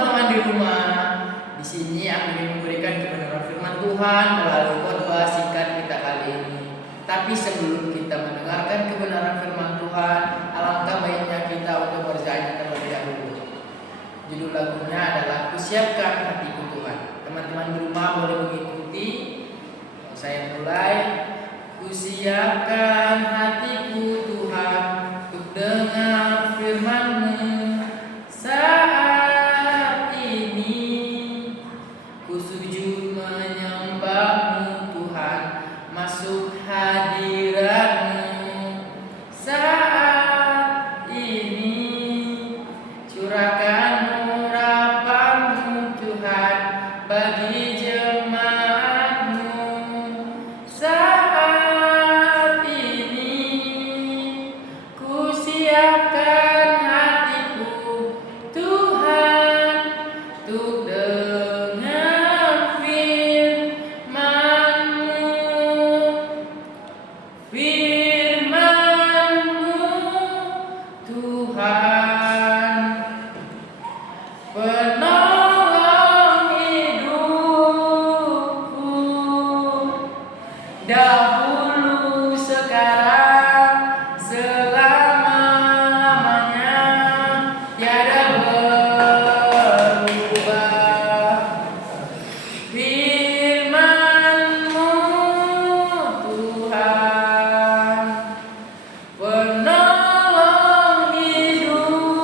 teman-teman di rumah. Di sini aku ingin memberikan kebenaran firman Tuhan melalui khotbah singkat kita kali ini. Tapi sebelum kita mendengarkan kebenaran firman Tuhan, alangkah baiknya kita untuk bernyanyi terlebih dahulu. Judul lagunya adalah Kusiapkan Hatiku Tuhan. Teman-teman di rumah boleh mengikuti. Saya mulai. Kusiapkan hatiku Tuhan untuk dengar firman-Mu. Saat ini ku sujud menyembah-Mu Tuhan, masuk hadirat-Mu. Saat ini curahkan urapan-Mu Tuhan bagi jemaat-Mu. Saat ini ku siapkan hatiku Tuhan untuk dengar firman-Mu. Firman-Mu Tuhan, penolong hidupku, dahulu, sekarang, selama-lamanya, tiada berubah. Firman-Mu Tuhan, penolong hidupku,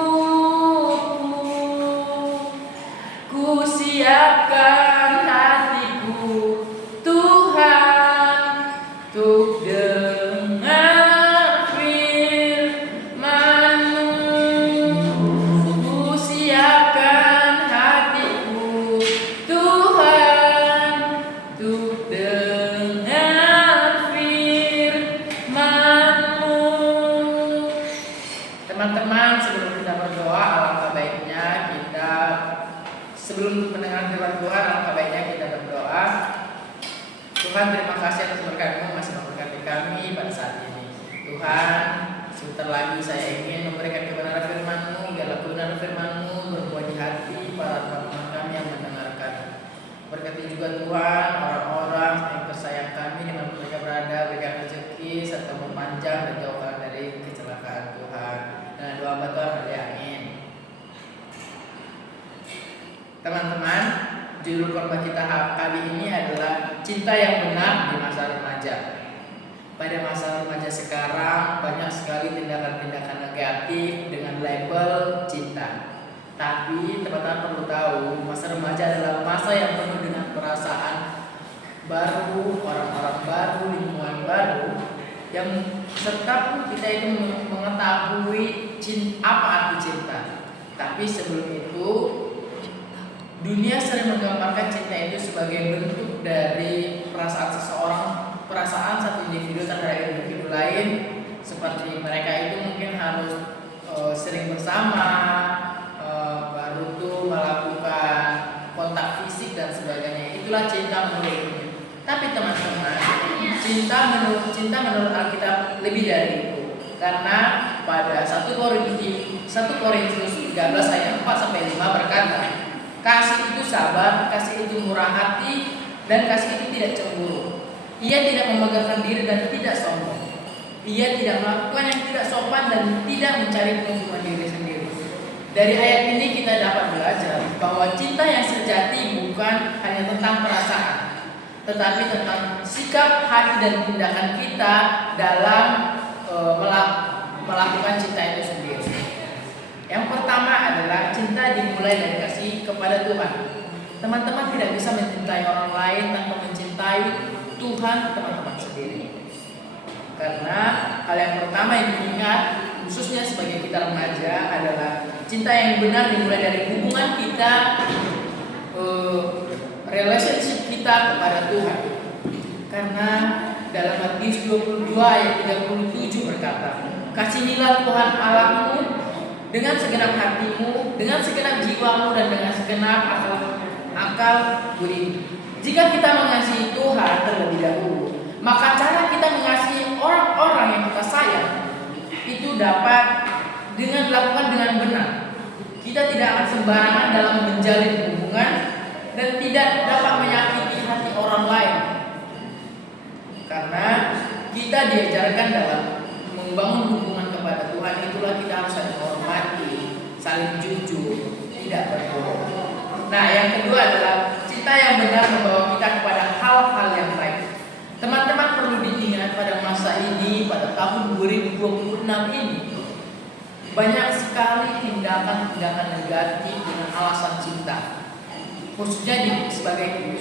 ku siapkan hatiku Tuhan untuk dengar firman-Mu. Ku siapkan hatiku Tuhan untuk dengar firman-Mu. Teman-teman, sebelum kita berdoa, alangkah baiknya kita sebelum mendengar firman Tuhan, alangkah baiknya kita berdoa. Tuhan, terima kasih atas berkat-Mu masih memberkati kami pada saat ini. Tuhan, sebentar lagi saya ingin memberikan kebenaran firman-Mu. Biarlah kebenaran firman-Mu berbuah di hati para teman-teman kami yang mendengarkan. Berkati juga Tuhan orang-orang yang tersayang kami dimanapun mereka berada, berikan rezeki serta memanjang dan jauhkan dari kecelakaan Tuhan. Dan doa hamba Tuhan, amin. Teman-teman, judul khotbah kita kali ini adalah cinta yang benar di masa remaja. Pada masa remaja sekarang banyak sekali tindakan-tindakan negatif dengan label cinta. Tapi teman-teman perlu tahu, masa remaja adalah masa yang penuh dengan perasaan baru, orang-orang baru, lingkungan baru, yang serta pun kita itu mengetahui apa arti cinta. Tapi sebelum itu, dunia sering menggambarkan cinta itu sebagai bentuk dari perasaan seseorang, perasaan satu individu terhadap individu lain, seperti mereka itu mungkin harus sering bersama, baru tuh melakukan kontak fisik dan sebagainya. Itulah cinta menurut dunia. Tapi teman-teman, cinta menurut Alkitab lebih dari itu. Karena pada 1 Korintus 13 ayat 4 sampai 5 berkata, kasih itu sabar, kasih itu murah hati, dan kasih itu tidak cemburu. Ia tidak memegahkan diri dan tidak sombong. Ia tidak melakukan yang tidak sopan dan tidak mencari keuntungan diri sendiri. Dari ayat ini kita dapat belajar bahwa cinta yang sejati bukan hanya tentang perasaan, tetapi tentang sikap, hati, dan tindakan kita dalam melakukan cinta itu sendiri. Yang pertama adalah cinta dimulai dari kasih kepada Tuhan. Teman-teman tidak bisa mencintai orang lain tanpa mencintai Tuhan teman-teman sendiri. Karena hal yang pertama yang diingat, khususnya sebagai kita remaja, adalah cinta yang benar dimulai dari hubungan kita, relationship kita kepada Tuhan. Karena dalam Matius 22 ayat 37 berkata, kasihanilah Tuhan Allahmu dengan segenap hatimu, dengan segenap jiwamu, dan dengan segenap akal budi. Jika kita mengasihi Tuhan terlebih dahulu, maka cara kita mengasihi orang-orang yang kita sayang itu dapat dilakukan dengan benar. Kita tidak akan sembarangan dalam menjalin hubungan dan tidak dapat menyakiti hati orang lain. Karena kita diajarkan dalam membangun hubungan kepada Tuhan, itulah kita harus saling menghormati, saling jujur, tidak berbohong. Nah, yang kedua adalah cinta yang benar membawa kita kepada hal-hal yang baik. Teman-teman perlu diingat pada masa ini, pada tahun 2026 ini, banyak sekali tindakan-tindakan negatif dengan alasan cinta. Khususnya kita sebagai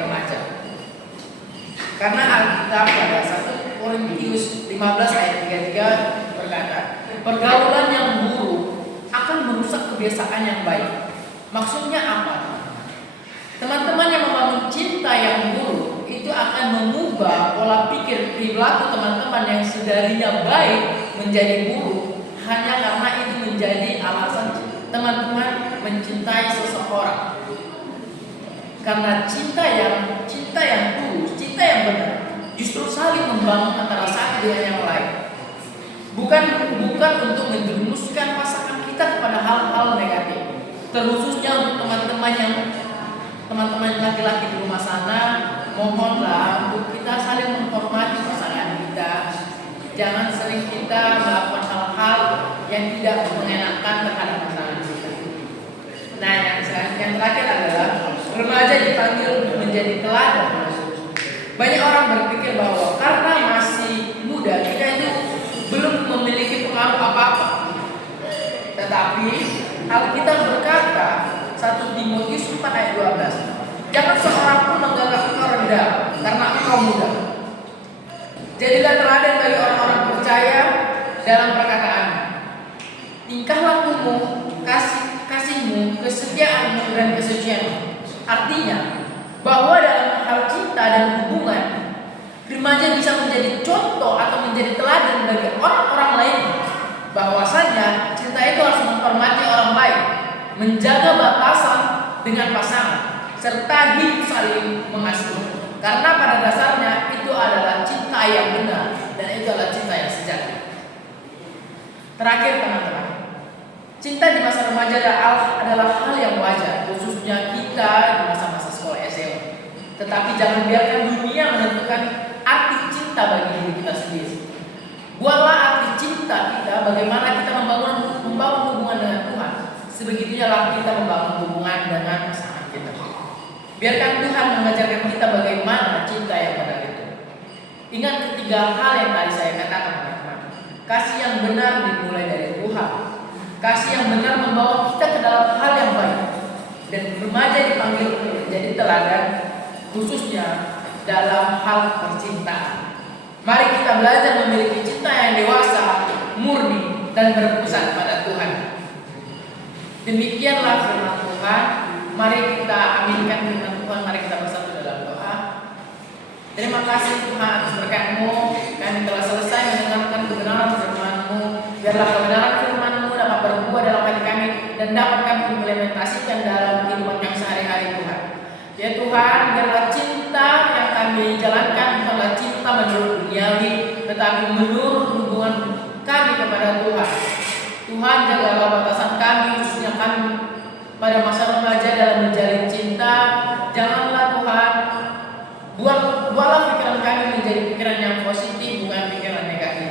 remaja. Karena Alkitab pada 1 Korintus 15 ayat 33 berkata, pergaulan yang buruk akan merusak kebiasaan yang baik. Maksudnya apa? Teman-teman yang membangun cinta yang buruk itu akan mengubah pola pikir perilaku teman-teman yang sedarinya baik menjadi buruk hanya karena itu menjadi alasan teman-teman mencintai seseorang. Karena cinta yang tulus, cinta yang benar justru saling membangun antara satu dengan yang lain. Bukan untuk menjerumuskan pasangan kita kepada hal-hal negatif. Terkhususnya untuk teman-teman laki-laki di rumah sana, mohonlah untuk kita saling menghormati pasangan kita. Jangan sering kita melakukan hal-hal yang tidak mengenakan terhadap pasangan kita. Nah, yang terakhir adalah remaja dipanggil untuk menjadi teladan. Banyak orang berpikir bahwa karena masih muda kita itu belum memiliki pengaruh apa-apa. Tetapi Alkitab berkata 1 Timotius 4 ayat 12, jangan seorang pun menganggap engkau rendah karena engkau muda. Jadilah teladan bagi orang-orang percaya dalam perkataan, tingkah lakumu, kasihmu, kesetiaanmu dan kesucianmu. Artinya bahwa dalam hal cinta dan hubungan, remaja bisa menjadi contoh atau menjadi teladan bagi orang-orang lain. Bahwasanya cinta itu harus menghormati orang lain, menjaga batasan dengan pasangan, serta hidup saling mengasihi. Karena pada dasarnya itu adalah cinta yang benar dan itu adalah cinta yang sejati. Terakhir teman-teman, cinta di masa remaja adalah hal yang wajar, khususnya kita di masa-masa sekolah SMA. Tetapi jangan biarkan dunia menentukan arti cinta bagi diri kita sendiri. Buatlah arti cinta kita bagaimana kita membangun hubungan dengan Tuhan. Sebegitunya lah kita membangun hubungan dengan pasangan kita. Biarkan Tuhan mengajarkan kita bagaimana cinta yang benar itu. Ingat ketiga hal yang tadi saya katakan teman-teman. Kasih yang benar dimulai dari Tuhan. Kasih yang benar membawa kita ke dalam hal yang baik. Dan remaja dipanggil untuk menjadi teladan, khususnya dalam hal percintaan. Mari kita belajar memiliki cinta yang dewasa, murni, dan berpusat pada Tuhan. Demikianlah firman Tuhan. Mari kita aminkan firman Tuhan. Mari kita bersatu dalam doa. Terima kasih Tuhan atas berkat-Mu. Kami telah selesai mendengarkan kebenaran firman-Mu. Biarlah kebenaran firman-Mu dapat berbuah dalam hati kami dan dapat kami implementasikan dalam kehidupan kami sehari-hari Tuhan. Ya Tuhan, biarlah cinta yang kami jalankan bukanlah cinta menurut duniawi, tetapi menurut hubungan kami kepada Tuhan. Tuhan, jagalah batasan kami, khususnya kami pada masa remaja dalam menjalin cinta. Janganlah Tuhan buatlah pikiran kami menjadi pikiran yang positif, bukan pikiran negatif.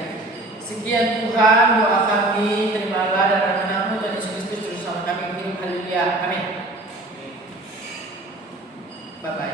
Sekian Tuhan doa kami, terimalah dan rahmat-Mu dan Yesus Kristus bersama kami. Haleluya, amin. Bye bye.